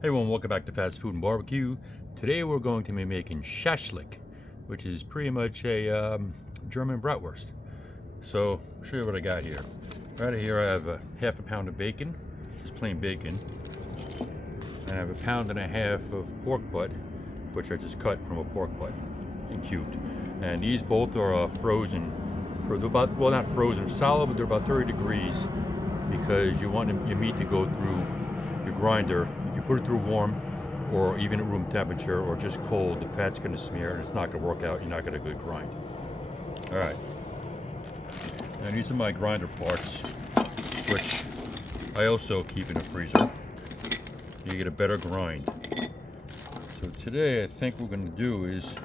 Hey everyone, welcome back to Fast Food and Barbecue. Today we're going to be making Schaschlic, which is pretty much a German bratwurst. So, I'll show you what I got here. Right here I have a half a pound of bacon, just plain bacon. And I have a pound and a half of pork butt, which I just cut from a pork butt and cubed. And these both are frozen, they're about, well, not frozen, solid, but they're about 30 degrees because you want your meat to go through your grinder. If you put it through warm or even at room temperature or just cold, the fat's going to smear and it's not going to work out. You're not going to get a good grind. All right. Now these are my grinder parts, which I also keep in the freezer. You get a better grind. So today I think what we're going to do is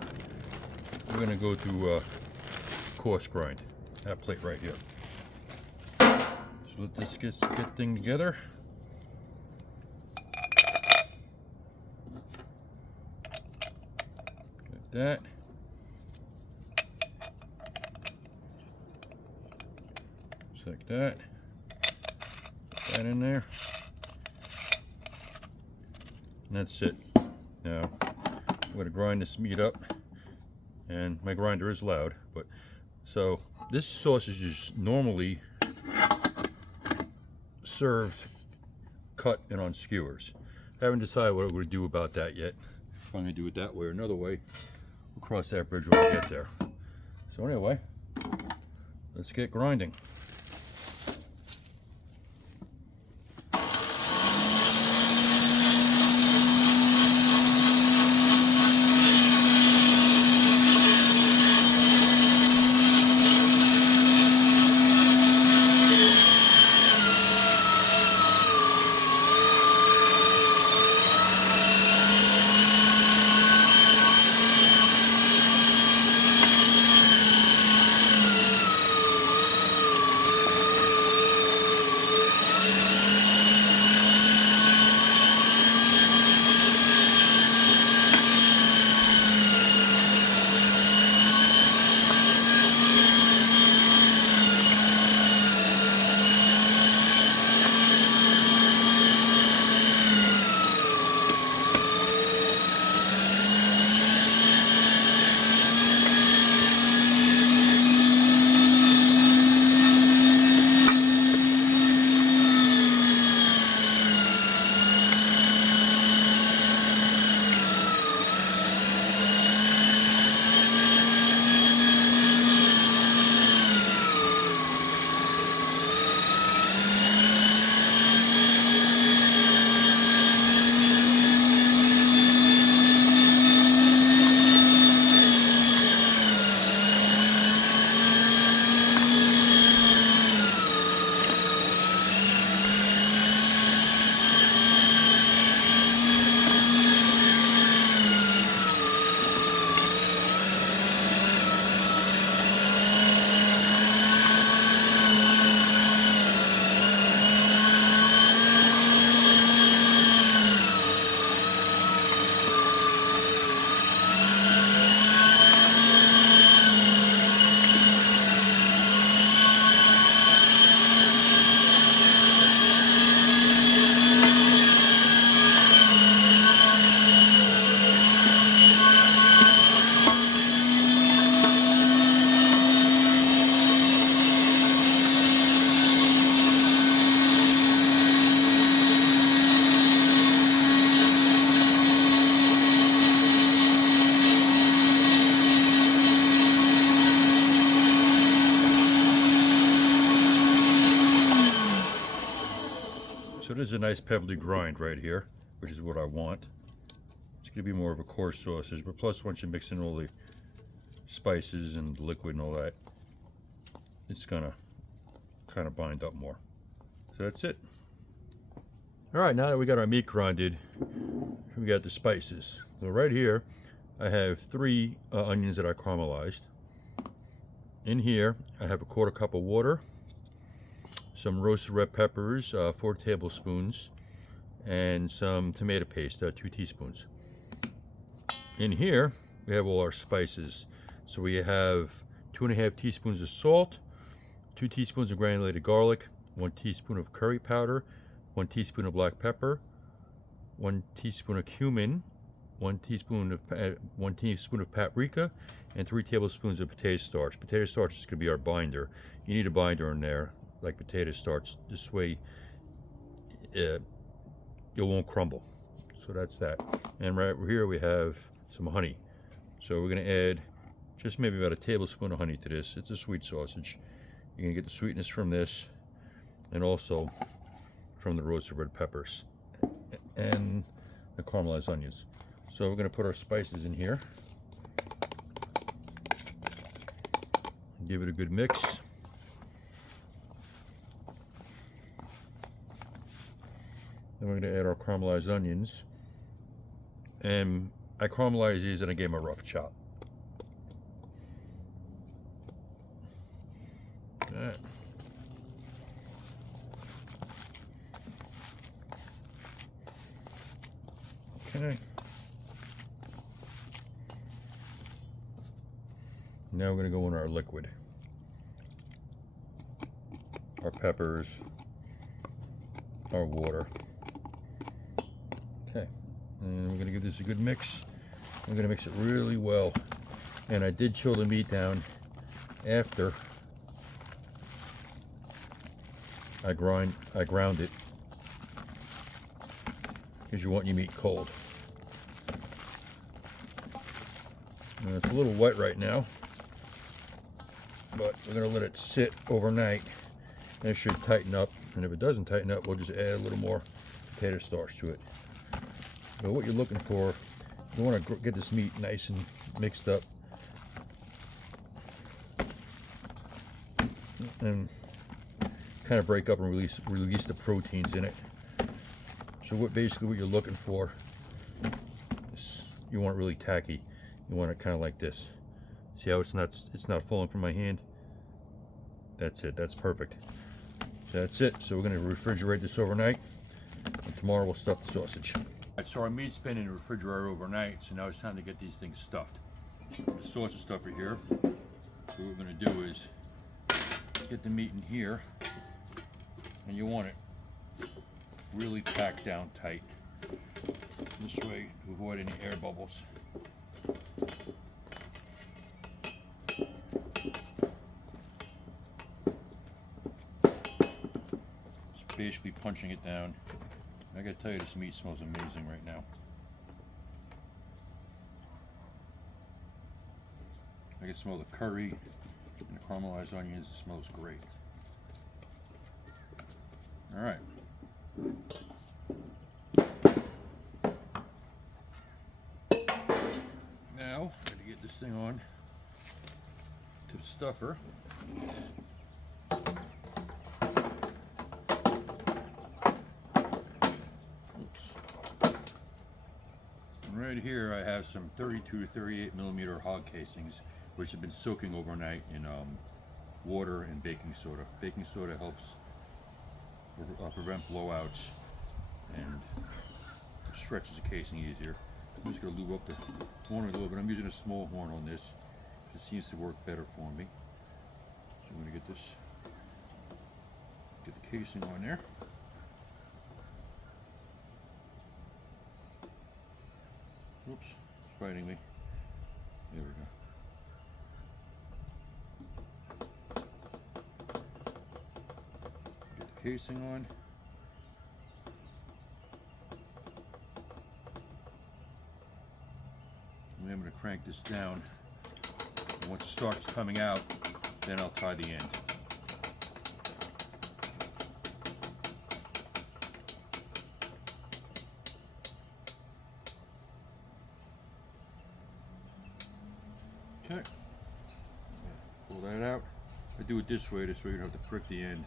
we're going to go to coarse grind. That plate right here. So let this get thing together. That. Just like that. Put that in there. And that's it. Now, I'm going to grind this meat up. And my grinder is loud, but so this sausage is normally served cut and on skewers. I haven't decided what I'm going to do about that yet. If I'm going to do it that way or another way. We'll cross that bridge when we get there. So anyway, let's get grinding. So this is a nice pebbly grind right here, which is what I want. It's going to be more of a coarse sausage, but plus once you mix in all the spices and the liquid and all that, it's going to kind of bind up more. So that's it. Alright, now that we got our meat grinded, we got the spices. So right here, I have 3 onions that I caramelized. In here, I have a 1/4 cup of water, some roasted red peppers, 4 tablespoons, and some tomato paste, 2 teaspoons. In here, we have all our spices. So we have 2½ teaspoons of salt, 2 teaspoons of granulated garlic, 1 teaspoon of curry powder, 1 teaspoon of black pepper, 1 teaspoon of cumin, 1 teaspoon of paprika, and 3 tablespoons of potato starch. Potato starch is going to be our binder. You need a binder in there, like potato starch. This way, it won't crumble. So that's that. And right here we have some honey. So we're going to add just maybe about a tablespoon of honey to this. It's a sweet sausage. You're going to get the sweetness from this, and also from the roasted red peppers and the caramelized onions. So we're going to put our spices in here. Give it a good mix. Then we're going to add our caramelized onions. And I caramelized these and I gave them a rough chop. That. Okay. Now we're going to go in our liquid. Our peppers, our water. Okay, and we're going to give this a good mix. I'm going to mix it really well. And I did chill the meat down after I ground it, because you want your meat cold. And it's a little wet right now, but we're going to let it sit overnight. And it should tighten up, and if it doesn't tighten up, we'll just add a little more potato starch to it. But what you're looking for, you want to get this meat nice and mixed up, and kind of break up and release the proteins in it. So basically what you're looking for is, you want it really tacky. You want it kind of like this. See how it's not falling from my hand? That's it. That's perfect. So that's it. So we're going to refrigerate this overnight, and tomorrow we'll stuff the sausage. Alright, so our meat's been in the refrigerator overnight, so now it's time to get these things stuffed. The sausage stuffer here. So what we're going to do is get the meat in here, and you want it really packed down tight. This way to avoid any air bubbles. Basically punching it down. I gotta tell you, this meat smells amazing right now. I can smell the curry and the caramelized onions. It smells great. All right. Now, I gotta get this thing on to the stuffer. Right here I have some 32 to 38 millimeter hog casings, which have been soaking overnight in water and baking soda. Baking soda helps prevent blowouts and stretches the casing easier. I'm just going to lube up the horn a little bit. I'm using a small horn on this. It seems to work better for me. So I'm going to get the casing on there. Oops, it's fighting me. There we go. Get the casing on. And then I'm going to crank this down. And once it starts coming out, then I'll tie the end. Okay, pull that out. I do it this way, so you don't have to prick the end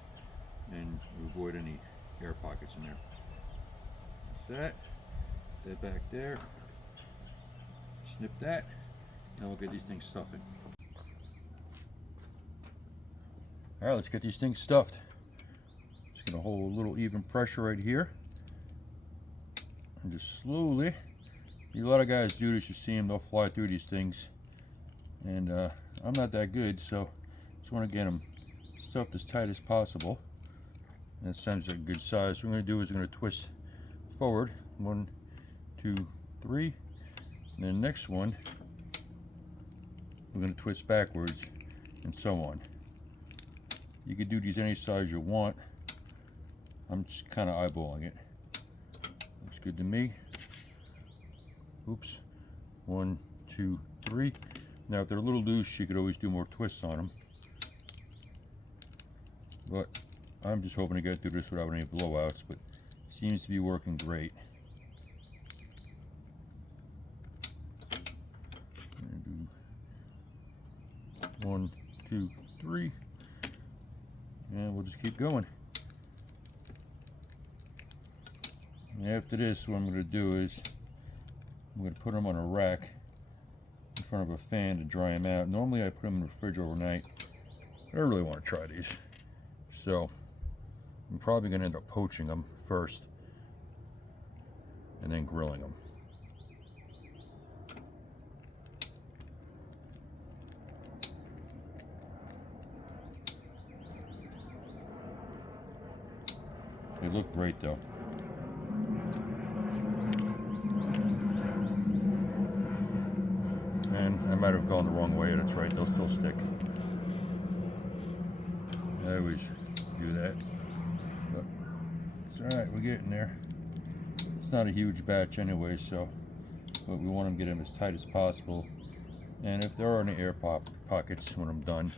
and avoid any air pockets in there. That's that back there. Snip that, and we'll get these things stuffing. All right, let's get these things stuffed. Just gonna hold a little even pressure right here, and just slowly. A lot of guys do this. You see them; they'll fly through these things. And I'm not that good, so just want to get them stuffed as tight as possible. And it sounds like a good size. What we're going to do is we're going to twist forward one 2, 3. And then the next one, we're going to twist backwards, and so on. You could do these any size you want. I'm just kind of eyeballing it. Looks good to me. Oops. 1, 2, 3. Now, if they're a little loose, you could always do more twists on them. But I'm just hoping to get through this without any blowouts, but seems to be working great. 1, 2, 3, and we'll just keep going. And after this, what I'm going to do is I'm going to put them on a rack in front of a fan to dry them out. Normally I put them in the fridge overnight, but I really want to try these. So I'm probably going to end up poaching them first and then grilling them. They look great though. And I might have gone the wrong way, that's right, they'll still stick. I always do that. But it's alright, we're getting there. It's not a huge batch anyway, so but we want to get them as tight as possible. And if there are any air pockets when I'm done,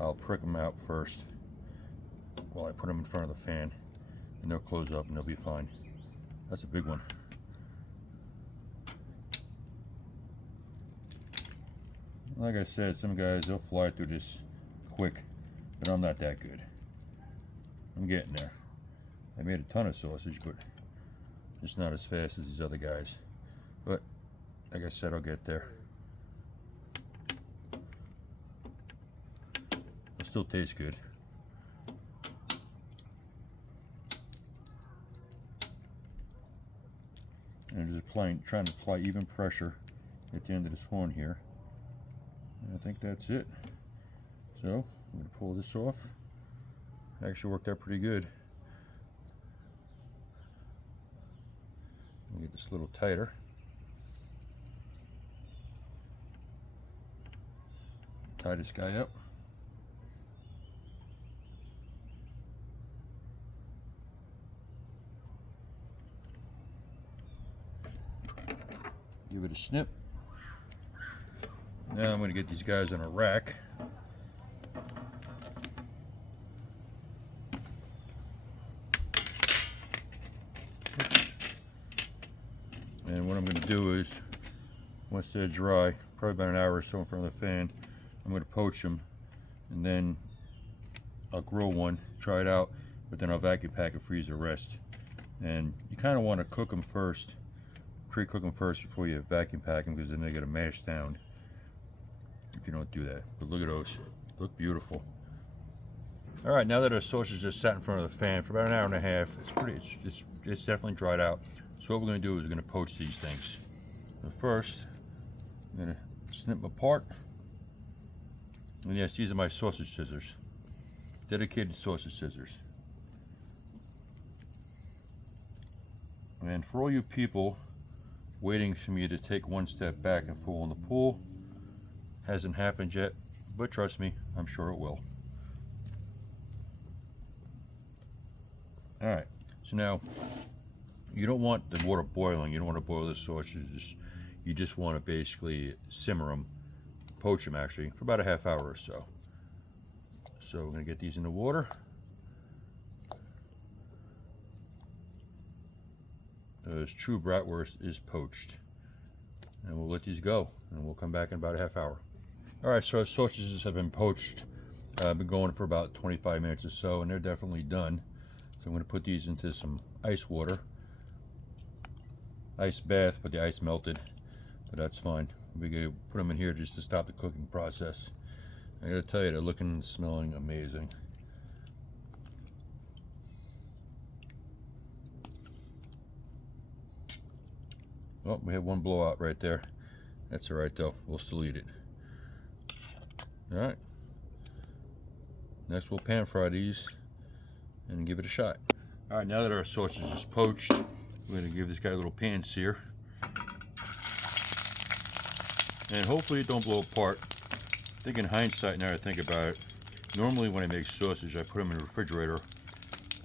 I'll prick them out first while I put them in front of the fan. And they'll close up and they'll be fine. That's a big one. Like I said, some guys, they'll fly through this quick, but I'm not that good. I'm getting there. I made a ton of sausage, but it's not as fast as these other guys. But like I said, I'll get there. It still tastes good. And just trying to apply even pressure at the end of this horn here. And I think that's it. So I'm going to pull this off. Actually worked out pretty good. Get this a little tighter. Tie this guy up. Give it a snip. Now I'm going to get these guys on a rack. And what I'm going to do is, once they're dry, probably about an hour or so in front of the fan, I'm going to poach them, and then I'll grill one, try it out, but then I'll vacuum pack and freeze the rest. And you kind of want to cook them first. Pre-cook them first before you vacuum pack them, because then they get a mash down if you don't do that. But look at those, look beautiful. All right, now that our sausage just sat in front of the fan for about an hour and a half, it's definitely dried out. So what we're going to do is we're going to poach these things. So first, I'm going to snip them apart. And yes, these are my sausage scissors, dedicated sausage scissors. And for all you people waiting for me to take one step back and fall in the pool, hasn't happened yet, but trust me, I'm sure it will. All right, so now you don't want the water boiling. You don't want to boil the sausages. You just want to basically simmer them, poach them actually, for about a half hour or so. So we're going to get these in the water. As true bratwurst is poached. And we'll let these go, and we'll come back in about a half hour. All right, so our sausages have been poached. I've been going for about 25 minutes or so, and they're definitely done. So I'm going to put these into some ice water. Ice bath, but the ice melted, but that's fine. We're going to put them in here just to stop the cooking process. I got to tell you, they're looking and smelling amazing. Oh, we have one blowout right there. That's all right though, we'll still eat it. All right, next we'll pan fry these and give it a shot. All right, now that our sausage is poached, we're going to give this guy a little pan sear. and hopefully it don't blow apart. I think in hindsight, now I think about it, normally when I make sausage, I put them in the refrigerator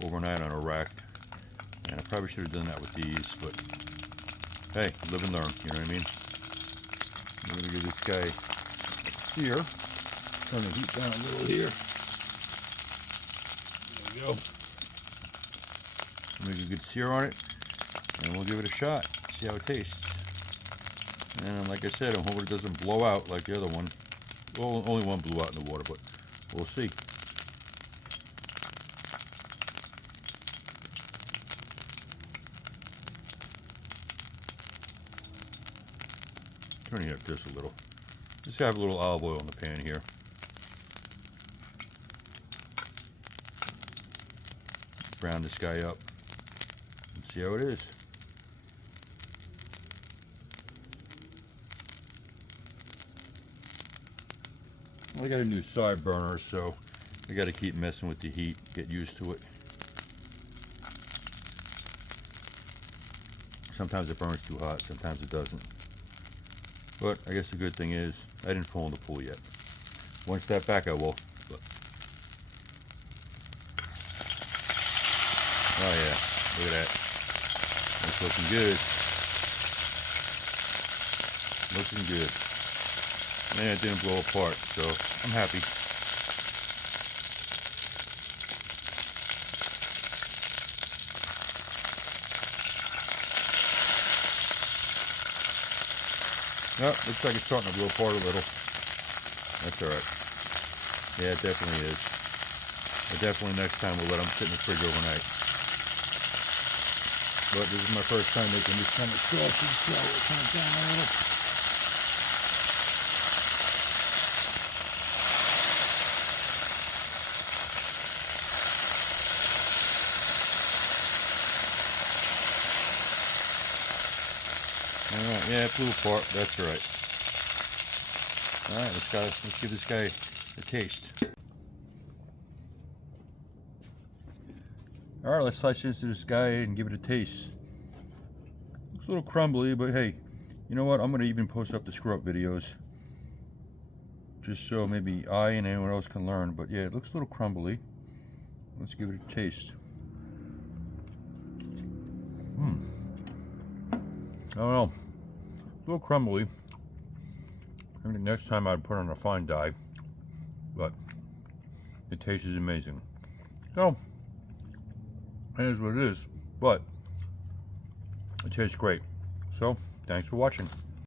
overnight on a rack, and I probably should have done that with these, but hey, live and learn, you know what I mean? I'm gonna give this guy a sear. Turn the heat down a little here. There we go. Make a good sear on it, and we'll give it a shot. See how it tastes. And like I said, I'm hoping it doesn't blow out like the other one. Well, only one blew out in the water, but we'll see. Turning up just a little. Just have a little olive oil in the pan here. Brown this guy up. Let's see how it is. I got a new side burner, so I got to keep messing with the heat, get used to it. Sometimes it burns too hot, sometimes it doesn't. But I guess the good thing is I didn't fall in the pool yet. One step back I will. But. Oh yeah, look at that. That's looking good. Looking good. And it didn't blow apart, so I'm happy. Oh, looks like it's starting to blow apart a little. That's alright. Yeah, it definitely is. But definitely next time we'll let them sit in the fridge overnight. But this is my first time making this kind of sausage, so we'll turn it down a little. Alright, yeah, it blew apart. That's right. Alright, let's give this guy a taste. Alright, let's slice into this guy and give it a taste. Looks a little crumbly, but hey, you know what? I'm going to even post up the screw-up videos. Just so maybe I and anyone else can learn. But yeah, it looks a little crumbly. Let's give it a taste. I don't know. A little crumbly. I think next time I'd put on a fine dye. But it tastes amazing. So, it is what it is. But it tastes great. So, thanks for watching.